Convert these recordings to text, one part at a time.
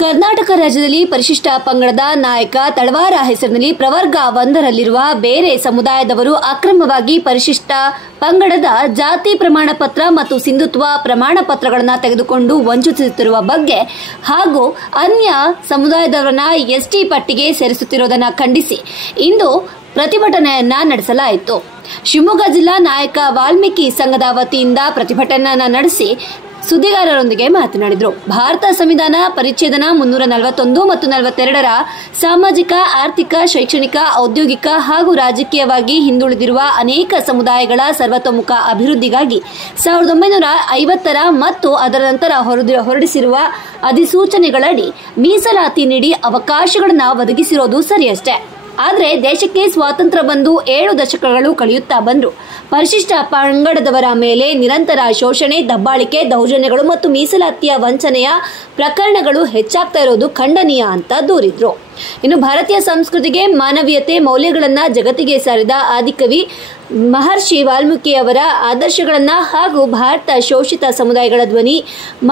ಕರ್ನಾಟಕ ರಾಜ್ಯದಲ್ಲಿ ಪರಿಶಿಷ್ಟ ಪಂಗಡದ ನಾಯಕ ತಳವಾರ ಹೆಸರಿನಲ್ಲಿ ಪ್ರವರ್ಗ 1ರಲ್ಲಿರುವ ಬೇರೆ ಸಮುದಾಯದವರು ಅಕ್ರಮವಾಗಿ ಪರಿಶಿಷ್ಟ ಪಂಗಡದ ಜಾತಿ ಪ್ರಮಾಣ ಪತ್ರ ಮತ್ತು ಸಿಂಧುತ್ವ ಪ್ರಮಾಣ ಪತ್ರಗಳನ್ನು ತೆಗೆದುಕೊಂಡು ವಂಚಿಸುತ್ತಿರುವ ಬಗ್ಗೆ ಹಾಗೂ ಅನ್ಯ ಸಮುದಾಯದವರನ್ನ ಎಸ್ಟಿ ಪಟ್ಟಿಗೆ ಸೇರಿಸುತ್ತಿರುವುದನ್ನು ಖಂಡಿಸಿ ಇಂದು ಪ್ರತಿಭಟನೆಯನ್ನ ನಡೆಸಲಾಯಿತು. ಶಿವಮೊಗ್ಗ ಜಿಲ್ಲಾ ನಾಯಕ ವಾಲ್ಮೀಕಿ ಸಂಘದ ವತಿಯಿಂದ ಪ್ರತಿಭಟನೆಯನ್ನ ನಡೆಸಿ ಸುದ್ದಿಗಾರರೊಂದಿಗೆ ಮಾತನಾಡಿದರು. ಭಾರತ ಸಂವಿಧಾನ ಪರಿಚ್ಛೇದನ 341 ಮತ್ತು 42ರ ಸಾಮಾಜಿಕ, ಆರ್ಥಿಕ, ಶೈಕ್ಷಣಿಕ, ಔದ್ಯೋಗಿಕ ಹಾಗೂ ರಾಜಕೀಯವಾಗಿ ಹಿಂದುಳಿದಿರುವ ಅನೇಕ ಸಮುದಾಯಗಳ ಸರ್ವತೋಮುಖ ಅಭಿವೃದ್ಧಿಗಾಗಿ 1950ರ ಮತ್ತು ಅದರ ನಂತರ ಹೊರಡಿಸಿರುವ ಅಧಿಸೂಚನೆಗಳಡಿ ಮೀಸಲಾತಿ ನೀಡಿ ಅವಕಾಶಗಳನ್ನು ಒದಗಿಸಿರೋದು ಸರಿಯಷ್ಟೇ. ಆದರೆ ದೇಶಕ್ಕೆ ಸ್ವಾತಂತ್ರ್ಯ ಬಂದು 7 ದಶಕಗಳು ಕಳೆಯುತ್ತಾ ಬಂದ್ರು ಪರಿಶಿಷ್ಟ ಪಂಗಡದವರ ಮೇಲೆ ನಿರಂತರ ಶೋಷಣೆ, ದಬ್ಬಾಳಿಕೆ, ದೌರ್ಜನ್ಯಗಳು ಮತ್ತು ಮೀಸಲಾತಿಯ ವಂಚನೆಯ ಪ್ರಕರಣಗಳು ಹೆಚ್ಚಾಗ್ತಾ ಇರೋದು ಖಂಡನೀಯ ಅಂತ ದೂರಿದ್ರು. ಇನ್ನು ಭಾರತೀಯ ಸಂಸ್ಕೃತಿಗೆ, ಮಾನವೀಯತೆ, ಮೌಲ್ಯಗಳನ್ನ ಜಗತ್ತಿಗೆ ಸಾರಿದ ಆದಿಕವಿ ಮಹರ್ಷಿ ವಾಲ್ಮೀಕಿಯವರ ಆದರ್ಶಗಳನ್ನ ಹಾಗೂ ಭಾರತ ಶೋಷಿತ ಸಮುದಾಯಗಳ ಧ್ವನಿ,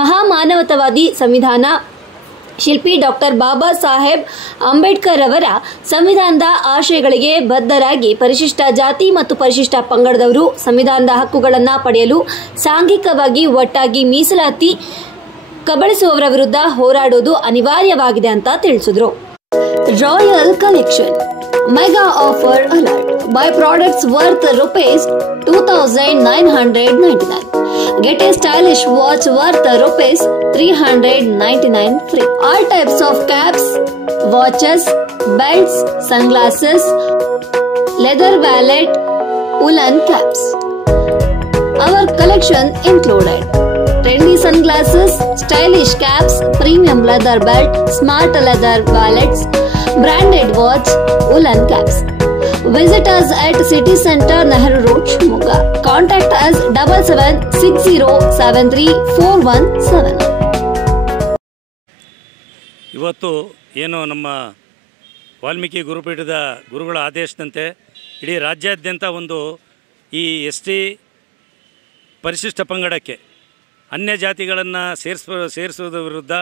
ಮಹಾಮಾನವತಾವಾದಿ ಸಂವಿಧಾನ ಶಿಲ್ಪಿ ಡಾಕ್ಟರ್ ಬಾಬಾ ಸಾಹೇಬ್ ಅಂಬೇಡ್ಕರ್ ಅವರ ಸಂವಿಧಾನದ ಆಶಯಗಳಿಗೆ ಬದ್ಧರಾಗಿ ಪರಿಶಿಷ್ಟ ಜಾತಿ ಮತ್ತು ಪರಿಶಿಷ್ಟ ಪಂಗಡದವರು ಸಂವಿಧಾನದ ಹಕ್ಕುಗಳನ್ನು ಪಡೆಯಲು ಸಾಂಘಿಕವಾಗಿ ಒಟ್ಟಾಗಿ ಮೀಸಲಾತಿ ಕಬಳಿಸುವವರ ವಿರುದ್ಧ ಹೋರಾಡುವುದು ಅನಿವಾರ್ಯವಾಗಿದೆ ಅಂತ ತಿಳಿಸಿದರು. Royal collection mega offer alert. Buy products worth rupees 2,999. Get a stylish watch worth rupees 399 free. All types of caps, watches, belts, sunglasses, leather wallet, woolen caps. Our collection included trendy sunglasses, stylish caps, premium leather belt, smart leather wallets, branded watch, woolen caps. Visit us at City Center, Nehru Road, Shimoga. Contact us 7760734179. ಇವತ್ತು ಏನು ನಮ್ಮ ವಾಲ್ಮೀಕಿ ಗುರುಪೀಠದ ಗುರುಗಳ ಆದೇಶದಂತೆ ಇಡೀ ರಾಜ್ಯಾದ್ಯಂತ ಒಂದು ಈ ಎಸ್ಟಿ ಪರಿಶಿಷ್ಟ ಪಂಗಡಕ್ಕೆ ಅನ್ಯ ಜಾತಿಗಳನ್ನು ಸೇರಿಸೋದ್ರ ವಿರುದ್ಧ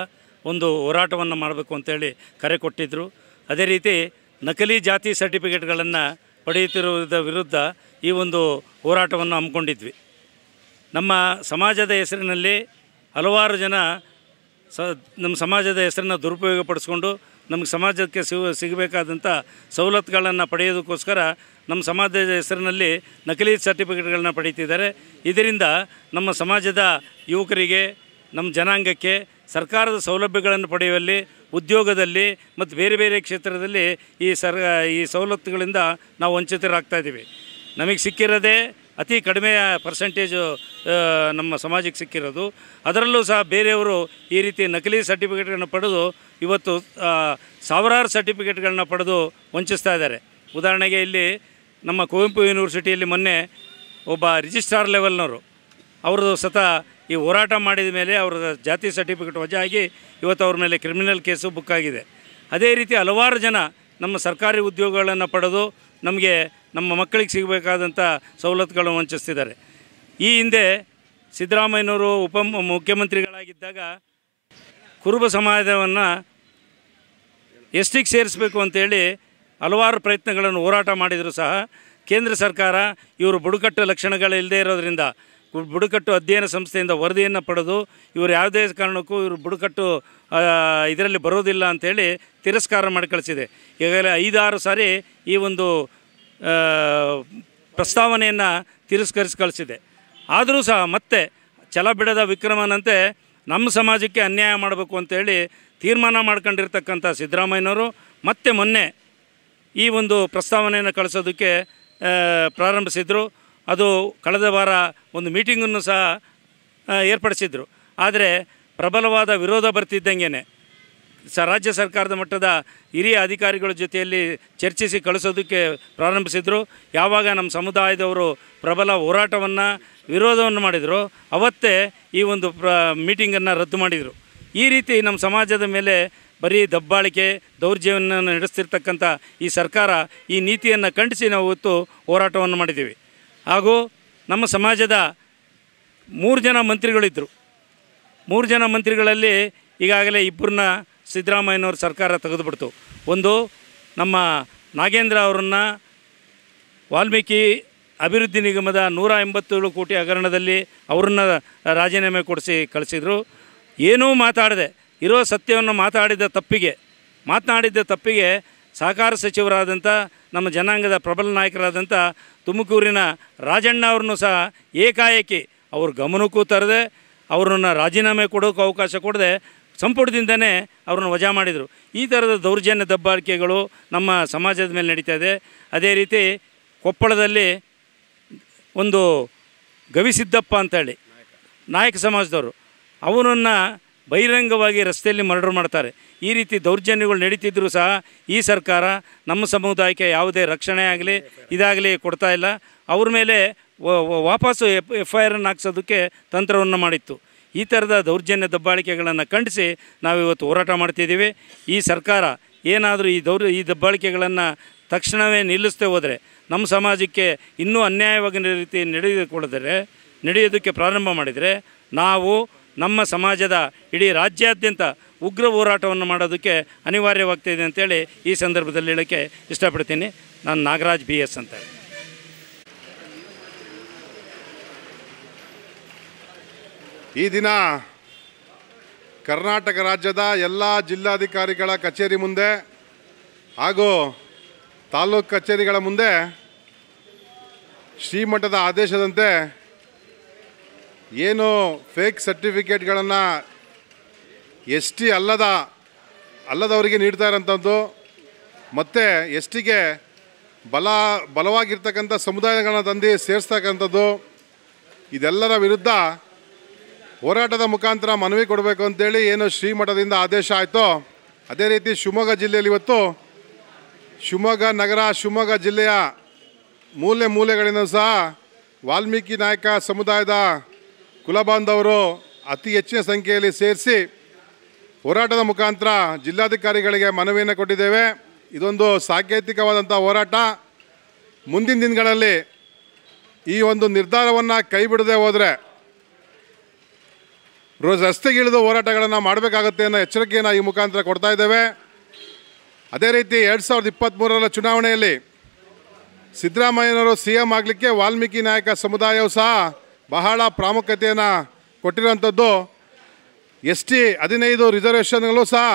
ಒಂದು ಹೋರಾಟವನ್ನು ಮಾಡಬೇಕು ಅಂತೇಳಿ ಕರೆ ಕೊಟ್ಟಿದ್ದರು. ಅದೇ ರೀತಿ ನಕಲಿ ಜಾತಿ ಸರ್ಟಿಫಿಕೇಟ್ಗಳನ್ನು ಪಡೆಯುತ್ತಿರುವುದರ ವಿರುದ್ಧ ಈ ಒಂದು ಹೋರಾಟವನ್ನು ಹಮ್ಮಿಕೊಂಡಿದ್ವಿ. ನಮ್ಮ ಸಮಾಜದ ಹೆಸರಿನಲ್ಲಿ ಹಲವಾರು ಜನ ನಮ್ಮ ಸಮಾಜದ ಹೆಸರನ್ನು ದುರುಪಯೋಗಪಡಿಸ್ಕೊಂಡು ನಮಗೆ ಸಮಾಜಕ್ಕೆ ಸಿಗಬೇಕಾದಂಥ ಸವಲತ್ತುಗಳನ್ನು ಪಡೆಯೋದಕ್ಕೋಸ್ಕರ ನಮ್ಮ ಸಮಾಜದ ಹೆಸರಿನಲ್ಲಿ ನಕಲಿ ಸರ್ಟಿಫಿಕೇಟ್ಗಳನ್ನ ಪಡೀತಿದ್ದಾರೆ. ಇದರಿಂದ ನಮ್ಮ ಸಮಾಜದ ಯುವಕರಿಗೆ, ನಮ್ಮ ಜನಾಂಗಕ್ಕೆ ಸರ್ಕಾರದ ಸೌಲಭ್ಯಗಳನ್ನು ಪಡೆಯುವಲ್ಲಿ, ಉದ್ಯೋಗದಲ್ಲಿ ಮತ್ತು ಬೇರೆ ಬೇರೆ ಕ್ಷೇತ್ರದಲ್ಲಿ ಈ ಸವಲತ್ತುಗಳಿಂದ ನಾವು ವಂಚಿತರಾಗ್ತಾಯಿದ್ದೀವಿ. ನಮಗೆ ಸಿಕ್ಕಿರೋದೇ ಅತಿ ಕಡಿಮೆ ಪರ್ಸೆಂಟೇಜು ನಮ್ಮ ಸಮಾಜಕ್ಕೆ ಸಿಕ್ಕಿರೋದು. ಅದರಲ್ಲೂ ಸಹ ಬೇರೆಯವರು ಈ ರೀತಿ ನಕಲಿ ಸರ್ಟಿಫಿಕೇಟ್ಗಳನ್ನ ಪಡೆದು ಇವತ್ತು ಸಾವಿರಾರು ಸರ್ಟಿಫಿಕೇಟ್ಗಳನ್ನ ಪಡೆದು ವಂಚಿಸ್ತಾ ಇದ್ದಾರೆ. ಉದಾಹರಣೆಗೆ ಇಲ್ಲಿ ನಮ್ಮ ಕುವೆಂಪು ಯೂನಿವರ್ಸಿಟಿಯಲ್ಲಿ ಮೊನ್ನೆ ಒಬ್ಬ ರಿಜಿಸ್ಟ್ರಾರ್ ಲೆವೆಲ್ನವರು ಅವ್ರದ್ದು ಈ ಹೋರಾಟ ಮಾಡಿದ ಮೇಲೆ ಅವರ ಜಾತಿ ಸರ್ಟಿಫಿಕೇಟ್ ವಜಾ ಆಗಿ ಇವತ್ತು ಅವ್ರ ಮೇಲೆ ಕ್ರಿಮಿನಲ್ ಕೇಸು ಬುಕ್ ಆಗಿದೆ. ಅದೇ ರೀತಿ ಹಲವಾರು ಜನ ನಮ್ಮ ಸರ್ಕಾರಿ ಉದ್ಯೋಗಗಳನ್ನು ಪಡೆದು ನಮ್ಮ ಮಕ್ಕಳಿಗೆ ಸಿಗಬೇಕಾದಂಥ ಸವಲತ್ತುಗಳನ್ನು ವಂಚಿಸ್ತಿದ್ದಾರೆ. ಈ ಹಿಂದೆ ಸಿದ್ದರಾಮಯ್ಯನವರು ಮುಖ್ಯಮಂತ್ರಿಗಳಾಗಿದ್ದಾಗ ಕುರುಬ ಸಮಾಜವನ್ನು ಎಸ್ಟಿಗೆ ಸೇರಿಸಬೇಕು ಅಂತೇಳಿ ಹಲವಾರು ಪ್ರಯತ್ನಗಳನ್ನು ಹೋರಾಟ ಮಾಡಿದರೂ ಸಹ ಕೇಂದ್ರ ಸರ್ಕಾರ ಇವರು ಬುಡಕಟ್ಟು ಲಕ್ಷಣಗಳಿಲ್ಲದೆ ಇರೋದರಿಂದ ಬುಡಕಟ್ಟು ಅಧ್ಯಯನ ಸಂಸ್ಥೆಯಿಂದ ವರದಿಯನ್ನು ಪಡೆದು ಇವರು ಯಾವುದೇ ಕಾರಣಕ್ಕೂ ಇವರು ಬುಡಕಟ್ಟು ಇದರಲ್ಲಿ ಬರೋದಿಲ್ಲ ಅಂಥೇಳಿ ತಿರಸ್ಕಾರ ಮಾಡಿ ಕಳಿಸಿದೆ. ಈಗಾಗಲೇ 5-6 ಸಾರಿ ಈ ಒಂದು ಪ್ರಸ್ತಾವನೆಯನ್ನು ತಿರಸ್ಕರಿಸಿ ಕಳಿಸಿದೆ. ಆದರೂ ಸಹ ಮತ್ತೆ ಛಲ ಬಿಡದ ವಿಕ್ರಮನಂತೆ ನಮ್ಮ ಸಮಾಜಕ್ಕೆ ಅನ್ಯಾಯ ಮಾಡಬೇಕು ಅಂತೇಳಿ ತೀರ್ಮಾನ ಮಾಡ್ಕೊಂಡಿರ್ತಕ್ಕಂಥ ಸಿದ್ದರಾಮಯ್ಯನವರು ಮತ್ತೆ ಮೊನ್ನೆ ಈ ಒಂದು ಪ್ರಸ್ತಾವನೆಯನ್ನು ಕಳಿಸೋದಕ್ಕೆ ಪ್ರಾರಂಭಿಸಿದರು. ಅದು ಕಳೆದ ವಾರ ಒಂದು ಮೀಟಿಂಗನ್ನು ಸಹ ಏರ್ಪಡಿಸಿದರು. ಆದರೆ ಪ್ರಬಲವಾದ ವಿರೋಧ ಬರ್ತಿದ್ದಂಗೆ ರಾಜ್ಯ ಸರ್ಕಾರದ ಮಟ್ಟದ ಹಿರಿಯ ಅಧಿಕಾರಿಗಳ ಜೊತೆಯಲ್ಲಿ ಚರ್ಚಿಸಿ ಕಳಿಸೋದಕ್ಕೆ ಪ್ರಾರಂಭಿಸಿದರು. ಯಾವಾಗ ನಮ್ಮ ಸಮುದಾಯದವರು ಪ್ರಬಲ ಹೋರಾಟವನ್ನು ವಿರೋಧವನ್ನು ಮಾಡಿದರು ಅವತ್ತೇ ಈ ಒಂದು ಮೀಟಿಂಗನ್ನು ರದ್ದು ಮಾಡಿದರು. ಈ ರೀತಿ ನಮ್ಮ ಸಮಾಜದ ಮೇಲೆ ಬರೀ ದಬ್ಬಾಳಿಕೆ, ದೌರ್ಜನ್ಯವನ್ನು ನಡೆಸ್ತಿರ್ತಕ್ಕಂಥ ಈ ಸರ್ಕಾರ ಈ ನೀತಿಯನ್ನು ಖಂಡಿಸಿ ನಾವು ಇವತ್ತು ಹೋರಾಟವನ್ನು ಮಾಡಿದ್ದೀವಿ. ಹಾಗೂ ನಮ್ಮ ಸಮಾಜದ 3 ಜನ ಮಂತ್ರಿಗಳಿದ್ದರು. 3 ಜನ ಮಂತ್ರಿಗಳಲ್ಲಿ ಈಗಾಗಲೇ 2 ಸಿದ್ದರಾಮಯ್ಯನವ್ರ ಸರ್ಕಾರ ತೆಗೆದುಬಿಡ್ತು. ಒಂದು ನಮ್ಮ ನಾಗೇಂದ್ರ ಅವರನ್ನು ವಾಲ್ಮೀಕಿ ಅಭಿವೃದ್ಧಿ ನಿಗಮದ 187 ಕೋಟಿ ಹಗರಣದಲ್ಲಿ ಅವರನ್ನು ರಾಜೀನಾಮೆ ಕೊಡಿಸಿ ಕಳಿಸಿದರು. ಏನೂ ಮಾತಾಡದೆ ಇರೋ ಸತ್ಯವನ್ನು ಮಾತನಾಡಿದ್ದ ತಪ್ಪಿಗೆ ಸಹಕಾರ ಸಚಿವರಾದಂಥ ನಮ್ಮ ಜನಾಂಗದ ಪ್ರಬಲ ನಾಯಕರಾದಂಥ ತುಮಕೂರಿನ ರಾಜಣ್ಣ ಅವ್ರನ್ನೂ ಸಹ ಏಕಾಏಕಿ ಅವ್ರ ಗಮನಕ್ಕೂ ತರದೆ ಅವ್ರನ್ನ ರಾಜೀನಾಮೆ ಕೊಡೋಕ್ಕೆ ಅವಕಾಶ ಕೊಡದೆ ಸಂಪುಟದಿಂದನೇ ಅವ್ರನ್ನ ವಜಾ ಮಾಡಿದರು. ಈ ಥರದ ದೌರ್ಜನ್ಯ ದಬ್ಬಾಳಿಕೆಗಳು ನಮ್ಮ ಸಮಾಜದ ಮೇಲೆ ನಡೀತಾ ಇದೆ. ಅದೇ ರೀತಿ ಕೊಪ್ಪಳದಲ್ಲಿ ಒಂದು ಗವಿಸಿದ್ದಪ್ಪ ಅಂತೇಳಿ ನಾಯಕ ಸಮಾಜದವರು ಅವರನ್ನು ಬಹಿರಂಗವಾಗಿ ರಸ್ತೆಯಲ್ಲಿ ಮರ್ಡರ್ ಮಾಡ್ತಾರೆ. ಈ ರೀತಿ ದೌರ್ಜನ್ಯಗಳು ನಡೀತಿದ್ದರೂ ಸಹ ಈ ಸರ್ಕಾರ ನಮ್ಮ ಸಮುದಾಯಕ್ಕೆ ಯಾವುದೇ ರಕ್ಷಣೆ ಆಗಲಿ ಇದಾಗಲಿ ಕೊಡ್ತಾ ಇಲ್ಲ. ಅವ್ರ ಮೇಲೆ ವಾಪಸ್ಸು FIR ಹಾಕ್ಸೋದಕ್ಕೆ ತಂತ್ರವನ್ನು ಮಾಡಿತ್ತು. ಈ ಥರದ ದೌರ್ಜನ್ಯ ದಬ್ಬಾಳಿಕೆಗಳನ್ನು ಖಂಡಿಸಿ ನಾವಿವತ್ತು ಹೋರಾಟ ಮಾಡ್ತಿದ್ದೀವಿ. ಈ ಸರ್ಕಾರ ಏನಾದರೂ ಈ ದಬ್ಬಾಳಿಕೆಗಳನ್ನು ತಕ್ಷಣವೇ ನಿಲ್ಲಿಸದೆ ಹೋದರೆ ನಮ್ಮ ಸಮಾಜಕ್ಕೆ ಇನ್ನೂ ಅನ್ಯಾಯವಾಗಿ ರೀತಿ ನಡೆಯೋದಕ್ಕೆ ಪ್ರಾರಂಭ ಮಾಡಿದರೆ ನಾವು ನಮ್ಮ ಸಮಾಜದ ಇಡೀ ರಾಜ್ಯಾದ್ಯಂತ ಉಗ್ರ ಹೋರಾಟವನ್ನು ಮಾಡೋದಕ್ಕೆ ಅನಿವಾರ್ಯವಾಗ್ತಿದೆ ಅಂತೇಳಿ ಈ ಸಂದರ್ಭದಲ್ಲಿ ಹೇಳೋಕ್ಕೆ ಇಷ್ಟಪಡ್ತೀನಿ. ನಾನು ನಾಗರಾಜ್ BS ಅಂತ. ಈ ದಿನ ಕರ್ನಾಟಕ ರಾಜ್ಯದ ಎಲ್ಲ ಜಿಲ್ಲಾಧಿಕಾರಿಗಳ ಕಚೇರಿ ಮುಂದೆ ಹಾಗೂ ತಾಲೂಕು ಕಚೇರಿಗಳ ಮುಂದೆ ಶ್ರೀಮಠದ ಆದೇಶದಂತೆ ಏನು ಫೇಕ್ ಸರ್ಟಿಫಿಕೇಟ್ಗಳನ್ನು ST ಅಲ್ಲದವರಿಗೆ ನೀಡ್ತಾ ಇರೋಂಥದ್ದು ಮತ್ತು STಗೆ ಬಲವಾಗಿರ್ತಕ್ಕಂಥ ಸಮುದಾಯಗಳನ್ನ ತಂದು ಸೇರಿಸ್ತಕ್ಕಂಥದ್ದು ಇದೆಲ್ಲರ ವಿರುದ್ಧ ಹೋರಾಟದ ಮುಖಾಂತರ ಮನವಿ ಕೊಡಬೇಕು ಅಂತೇಳಿ ಏನು ಶ್ರೀಮಠದಿಂದ ಆದೇಶ ಆಯಿತೋ ಅದೇ ರೀತಿ ಶಿವಮೊಗ್ಗ ಜಿಲ್ಲೆಯಲ್ಲಿ ಇವತ್ತು ಶಿವಮೊಗ್ಗ ನಗರ ಶಿವಮೊಗ್ಗ ಜಿಲ್ಲೆಯ ಮೂಲೆಗಳಿಂದ ಸಹ ವಾಲ್ಮೀಕಿ ನಾಯಕ ಸಮುದಾಯದ ಕುಲಬಾಂಧವರು ಅತಿ ಹೆಚ್ಚಿನ ಸಂಖ್ಯೆಯಲ್ಲಿ ಸೇರಿಸಿ ಹೋರಾಟದ ಮುಖಾಂತರ ಜಿಲ್ಲಾಧಿಕಾರಿಗಳಿಗೆ ಮನವಿಯನ್ನು ಕೊಟ್ಟಿದ್ದೇವೆ. ಇದೊಂದು ಸಾಂಕೇತಿಕವಾದಂಥ ಹೋರಾಟ. ಮುಂದಿನ ದಿನಗಳಲ್ಲಿ ಈ ಒಂದು ನಿರ್ಧಾರವನ್ನು ಕೈ ಬಿಡದೆ ಹೋದರೆ ರಸ್ತೆಗಿಳಿದು ಹೋರಾಟಗಳನ್ನು ಮಾಡಬೇಕಾಗುತ್ತೆ ಅನ್ನೋ ಎಚ್ಚರಿಕೆಯನ್ನು ಈ ಮುಖಾಂತರ ಕೊಡ್ತಾ ಇದ್ದೇವೆ. ಅದೇ ರೀತಿ 2023ರ ಚುನಾವಣೆಯಲ್ಲಿ ಸಿದ್ದರಾಮಯ್ಯನವರು CM ಆಗಲಿಕ್ಕೆ ವಾಲ್ಮೀಕಿ ನಾಯಕ ಸಮುದಾಯವು ಸಹ ಬಹಳ ಪ್ರಾಮುಖ್ಯತೆಯನ್ನು ಕೊಟ್ಟಿರುವಂಥದ್ದು. ST 15 ರಿಸರ್ವೇಷನ್ಗಳು ಸಹ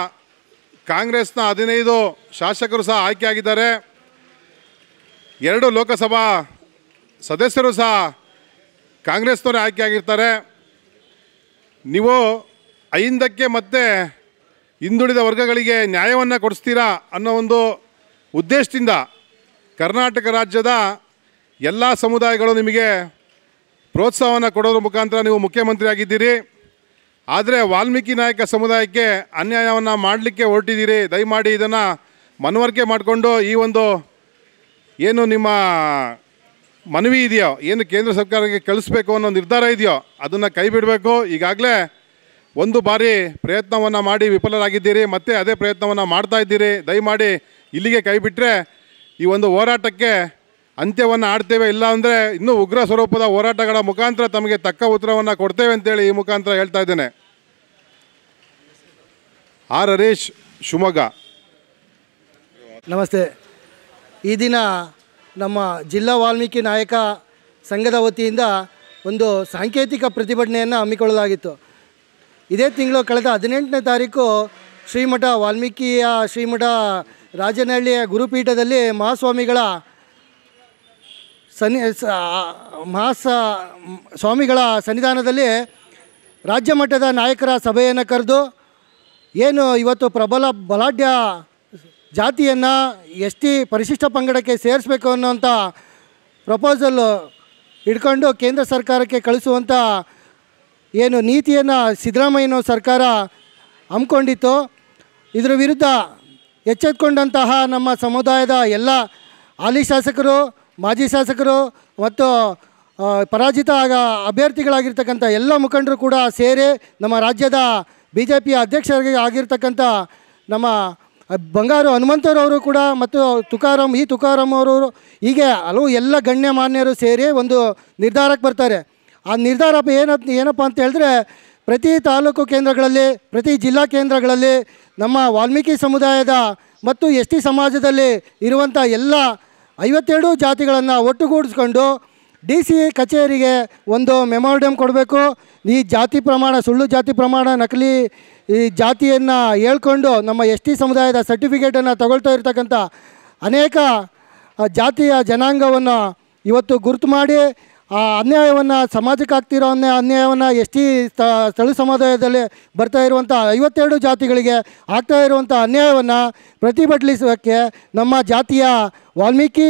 ಕಾಂಗ್ರೆಸ್ನ 15 ಶಾಸಕರು ಸಹ ಆಯ್ಕೆಯಾಗಿದ್ದಾರೆ. 2 ಲೋಕಸಭಾ ಸದಸ್ಯರು ಸಹ ಕಾಂಗ್ರೆಸ್ನವರೇ ಆಯ್ಕೆಯಾಗಿರ್ತಾರೆ. ನೀವು 5ಕ್ಕೆ ಮತ್ತೆ ಹಿಂದುಳಿದ ವರ್ಗಗಳಿಗೆ ನ್ಯಾಯವನ್ನು ಕೊಡಿಸ್ತೀರಾ ಅನ್ನೋ ಒಂದು ಉದ್ದೇಶದಿಂದ ಕರ್ನಾಟಕ ರಾಜ್ಯದ ಎಲ್ಲ ಸಮುದಾಯಗಳು ನಿಮಗೆ ಪ್ರೋತ್ಸಾಹವನ್ನು ಕೊಡೋದ್ರ ಮುಖಾಂತರ ನೀವು ಮುಖ್ಯಮಂತ್ರಿ ಆಗಿದ್ದೀರಿ. ಆದರೆ ವಾಲ್ಮೀಕಿ ನಾಯಕ ಸಮುದಾಯಕ್ಕೆ ಅನ್ಯಾಯವನ್ನು ಮಾಡಲಿಕ್ಕೆ ಹೊರಟಿದ್ದೀರಿ. ದಯಮಾಡಿ ಇದನ್ನು ಮನವರಿಕೆ ಮಾಡಿಕೊಂಡು ಈ ಒಂದು ಏನು ನಿಮ್ಮ ಮನವಿ ಇದೆಯೋ, ಏನು ಕೇಂದ್ರ ಸರ್ಕಾರಕ್ಕೆ ಕಳಿಸ್ಬೇಕು ಅನ್ನೋ ನಿರ್ಧಾರ ಇದೆಯೋ ಅದನ್ನು ಕೈ ಬಿಡಬೇಕು. ಈಗಾಗಲೇ ಒಂದು ಬಾರಿ ಪ್ರಯತ್ನವನ್ನು ಮಾಡಿ ವಿಫಲರಾಗಿದ್ದೀರಿ, ಮತ್ತೆ ಅದೇ ಪ್ರಯತ್ನವನ್ನು ಮಾಡ್ತಾ ಇದ್ದೀರಿ. ದಯಮಾಡಿ ಇಲ್ಲಿಗೆ ಕೈ ಬಿಟ್ಟರೆ ಈ ಒಂದು ಹೋರಾಟಕ್ಕೆ ಅಂತ್ಯವನ್ನು ಆಡ್ತೇವೆ. ಇಲ್ಲ ಅಂದರೆ ಇನ್ನೂ ಉಗ್ರ ಸ್ವರೂಪದ ಹೋರಾಟಗಳ ಮುಖಾಂತರ ತಮಗೆ ತಕ್ಕ ಉತ್ತರವನ್ನು ಕೊಡ್ತೇವೆ ಅಂತೇಳಿ ಈ ಮುಖಾಂತರ ಹೇಳ್ತಾ ಇದ್ದೇನೆ. ಆರ್ ಹರೀಶ್, ಶಿವಮೊಗ್ಗ. ನಮಸ್ತೆ. ಈ ದಿನ ನಮ್ಮ ಜಿಲ್ಲಾ ವಾಲ್ಮೀಕಿ ನಾಯಕ ಸಂಘದ ವತಿಯಿಂದ ಒಂದು ಸಾಂಕೇತಿಕ ಪ್ರತಿಭಟನೆಯನ್ನು ಹಮ್ಮಿಕೊಳ್ಳಲಾಗಿತ್ತು. ಇದೇ ತಿಂಗಳು ಕಳೆದ 18ನೇ ತಾರೀಕು ಶ್ರೀಮಠ ರಾಜನಹಳ್ಳಿಯ ಗುರುಪೀಠದಲ್ಲಿ ಮಹಾಸ್ವಾಮಿಗಳ ಸ್ವಾಮಿಗಳ ಸನ್ನಿಧಾನದಲ್ಲಿ ರಾಜ್ಯ ಮಟ್ಟದ ನಾಯಕರ ಸಭೆಯನ್ನು ಕರೆದು ಏನು ಇವತ್ತು ಬಲಾಢ್ಯ ಜಾತಿಯನ್ನು ST ಪರಿಶಿಷ್ಟ ಪಂಗಡಕ್ಕೆ ಸೇರಿಸಬೇಕು ಅನ್ನೋಂಥ ಪ್ರಪೋಸಲ್ ಹಿಡ್ಕೊಂಡು ಕೇಂದ್ರ ಸರ್ಕಾರಕ್ಕೆ ಕಳಿಸುವಂಥ ಏನು ನೀತಿಯನ್ನು ಸಿದ್ದರಾಮಯ್ಯನವ್ರ ಸರ್ಕಾರ ಹಮ್ಮಿಕೊಂಡಿತ್ತು. ಇದರ ವಿರುದ್ಧ ಎಚ್ಚೆತ್ತುಕೊಂಡಂತಹ ನಮ್ಮ ಸಮುದಾಯದ ಎಲ್ಲ ಹಾಲಿ ಶಾಸಕರು, ಮಾಜಿ ಶಾಸಕರು ಮತ್ತು ಪರಾಜಿತ ಅಭ್ಯರ್ಥಿಗಳಾಗಿರ್ತಕ್ಕಂಥ ಎಲ್ಲ ಮುಖಂಡರು ಕೂಡ ಸೇರಿ ನಮ್ಮ ರಾಜ್ಯದ BJP ಅಧ್ಯಕ್ಷರಾಗಿ ಆಗಿರ್ತಕ್ಕಂಥ ನಮ್ಮ ಬಂಗಾರು ಹನುಮಂತರವರು ಕೂಡ ಮತ್ತು ತುಕಾರಾಮ್ ಅವರು ಹೀಗೆ ಹಲವು ಎಲ್ಲ ಗಣ್ಯಮಾನ್ಯರು ಸೇರಿ ಒಂದು ನಿರ್ಧಾರಕ್ಕೆ ಬರ್ತಾರೆ. ಆ ನಿರ್ಧಾರ ಏನಪ್ಪ ಅಂತ ಹೇಳಿದ್ರೆ ಪ್ರತಿ ತಾಲೂಕು ಕೇಂದ್ರಗಳಲ್ಲಿ, ಪ್ರತಿ ಜಿಲ್ಲಾ ಕೇಂದ್ರಗಳಲ್ಲಿ ನಮ್ಮ ವಾಲ್ಮೀಕಿ ಸಮುದಾಯದ ಮತ್ತು ಎಸ್ ಟಿ ಸಮಾಜದಲ್ಲಿ ಇರುವಂಥ ಎಲ್ಲ 52 ಜಾತಿಗಳನ್ನು ಒಟ್ಟುಗೂಡಿಸ್ಕೊಂಡು DC ಕಚೇರಿಗೆ ಒಂದು ಮೆಮೊರಂಡಮ್ ಕೊಡಬೇಕು. ಈ ಜಾತಿ ಪ್ರಮಾಣ, ಸುಳ್ಳು ಜಾತಿ ಪ್ರಮಾಣ, ನಕಲಿ ಈ ಜಾತಿಯನ್ನು ಹೇಳ್ಕೊಂಡು ನಮ್ಮ ಎಸ್ ಟಿ ಸಮುದಾಯದ ಸರ್ಟಿಫಿಕೇಟನ್ನು ತಗೊಳ್ತಾ ಇರ್ತಕ್ಕಂಥ ಅನೇಕ ಜಾತಿಯ ಜನಾಂಗವನ್ನು ಇವತ್ತು ಗುರುತು ಮಾಡಿ ಆ ಅನ್ಯಾಯವನ್ನು, ಸಮಾಜಕ್ಕೆ ಆಗ್ತಿರೋ ಅನ್ಯಾಯವನ್ನು ಎಸ್ ಟಿ ಸ್ಥಳ ಸಮುದಾಯದಲ್ಲಿ ಬರ್ತಾ ಇರುವಂಥ 52 ಜಾತಿಗಳಿಗೆ ಆಗ್ತಾ ಇರುವಂಥ ಅನ್ಯಾಯವನ್ನು ಪ್ರತಿಭಟಿಸೋಕ್ಕೆ ನಮ್ಮ ಜಾತಿಯ ವಾಲ್ಮೀಕಿ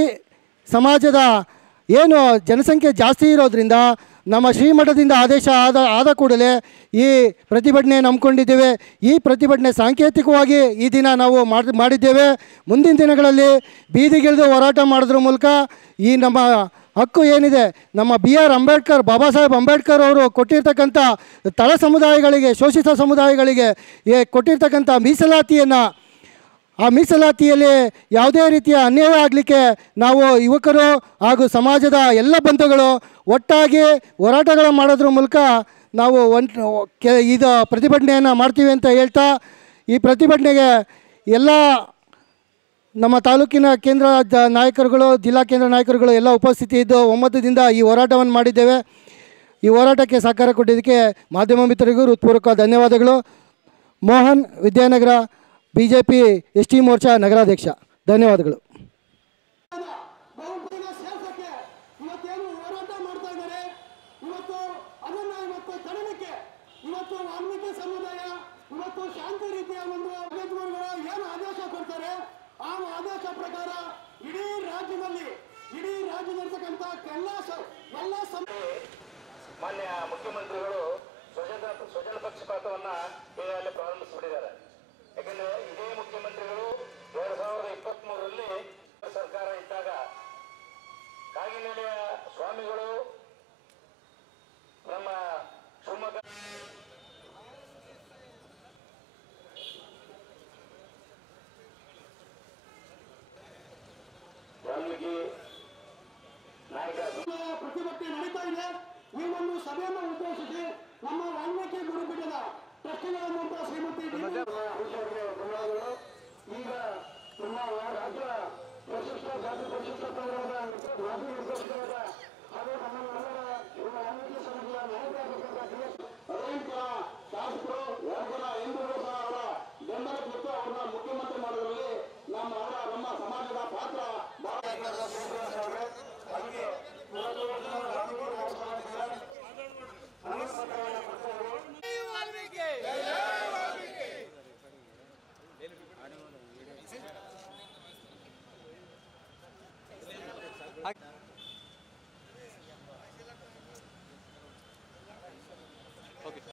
ಸಮಾಜದ ಏನು ಜನಸಂಖ್ಯೆ ಜಾಸ್ತಿ ಇರೋದ್ರಿಂದ ನಮ್ಮ ಶ್ರೀಮಠದಿಂದ ಆದೇಶ ಆದ ಕೂಡಲೇ ಈ ಪ್ರತಿಭಟನೆ ನಂಬ್ಕೊಂಡಿದ್ದೇವೆ. ಈ ಪ್ರತಿಭಟನೆ ಸಾಂಕೇತಿಕವಾಗಿ ಈ ದಿನ ನಾವು ಮಾಡಿದ್ದೇವೆ. ಮುಂದಿನ ದಿನಗಳಲ್ಲಿ ಬೀದಿಗಿಳಿದು ಹೋರಾಟ ಮಾಡೋದ್ರ ಮೂಲಕ ಈ ನಮ್ಮ ಹಕ್ಕು ಏನಿದೆ, ನಮ್ಮ BR ಅಂಬೇಡ್ಕರ್, ಬಾಬಾ ಸಾಹೇಬ್ ಅಂಬೇಡ್ಕರ್ ಅವರು ಕೊಟ್ಟಿರ್ತಕ್ಕಂಥ ತಳ ಸಮುದಾಯಗಳಿಗೆ, ಶೋಷಿತ ಸಮುದಾಯಗಳಿಗೆ ಕೊಟ್ಟಿರ್ತಕ್ಕಂಥ ಮೀಸಲಾತಿಯನ್ನು, ಆ ಮೀಸಲಾತಿಯಲ್ಲಿ ಯಾವುದೇ ರೀತಿಯ ಅನ್ಯಾಯ ಆಗಲಿಕ್ಕೆ ನಾವು ಯುವಕರು ಹಾಗೂ ಸಮಾಜದ ಎಲ್ಲ ಬಂಧುಗಳು ಒಟ್ಟಾಗಿ ಹೋರಾಟಗಳ ಮಾಡೋದ್ರ ಮೂಲಕ ನಾವು ಇದು ಪ್ರತಿಭಟನೆಯನ್ನು ಮಾಡ್ತೀವಿ ಅಂತ ಹೇಳ್ತಾ, ಈ ಪ್ರತಿಭಟನೆಗೆ ಎಲ್ಲ ನಮ್ಮ ತಾಲೂಕಿನ ಕೇಂದ್ರ ನಾಯಕರುಗಳು, ಜಿಲ್ಲಾ ಕೇಂದ್ರ ನಾಯಕರುಗಳು ಎಲ್ಲ ಉಪಸ್ಥಿತಿ ಇದ್ದು ಒಮ್ಮತದಿಂದ ಈ ಹೋರಾಟವನ್ನು ಮಾಡಿದ್ದೇವೆ. ಈ ಹೋರಾಟಕ್ಕೆ ಸಹಕಾರ ಕೊಟ್ಟಿದ್ದಕ್ಕೆ ಮಾಧ್ಯಮ ಮಿತ್ರರಿಗೂ ಹೃತ್ಪೂರ್ವಕ ಧನ್ಯವಾದಗಳು. Mohan, Vidyanagar, BJP ST Morcha ನಗರಾಧ್ಯಕ್ಷ. ಧನ್ಯವಾದಗಳು. ಮಾನ್ಯ ಮುಖ್ಯಮಂತ್ರಿಗಳು ಸ್ವಜನ ಪಕ್ಷಪಾತವನ್ನು ಈಗಾಗಲೇ ಪ್ರಾರಂಭಿಸಿಬಿಟ್ಟಿದ್ದಾರೆ. ಯಾಕಂದರೆ ಇದೇ ಮುಖ್ಯಮಂತ್ರಿಗಳು 2023ರಲ್ಲಿ ಸರ್ಕಾರ ಇದ್ದಾಗ ಕಾಗಿನೆಲೆಯ ಸ್ವಾಮಿಗಳು ನಮ್ಮ ಶಿವಮೊಗ್ಗ ವಾಲ್ಮೀಕಿ ನಾಯಕ ಪ್ರತಿಭಟನೆ ನಡೀತಾ ಇದೆ. ಈ ಒಂದು ಸಭೆಯನ್ನು ಉದ್ದೇಶಿಸಿ ನಮ್ಮ ವಾಲ್ಮೀಕಿ ಗುರುಪೀಠದ ಟ್ರಸ್ಟಿಗಳಾದಂಥ ಶ್ರೀಮತಿ ಧನ್ಯವಾದಗಳು. ಈಗ ನಮ್ಮ ರಾಜ್ಯ ಪರಿಶಿಷ್ಟ ಜಾತಿ ಪರಿಶಿಷ್ಟ ಪಂಗಡದ ಮಾಜಿ ನಿರ್ದೇಶಕರಾದ ಹಾಗೂ ನಮ್ಮೆಲ್ಲರ ವಾಲ್ಮೀಕಿ ಸಮಿತಿಯ ನಾಯಕರಾಗಿರ್ತಕ್ಕಂಥ ಶಾಸಕರು, ವರ್ಗದ ಹಿಂದೂಗಳು ಸಹ ಅವರ ಬೆಂಬಲ ಕೊಟ್ಟು ಅವರನ್ನ ಮುಖ್ಯಮಂತ್ರಿ ಮಾಡೋದ್ರಲ್ಲಿ ನಮ್ಮ ಸಮಾಜದ ಪಾತ್ರ ಬಹಳ ಅದಕ್ಕೆ ಹಾಗೆ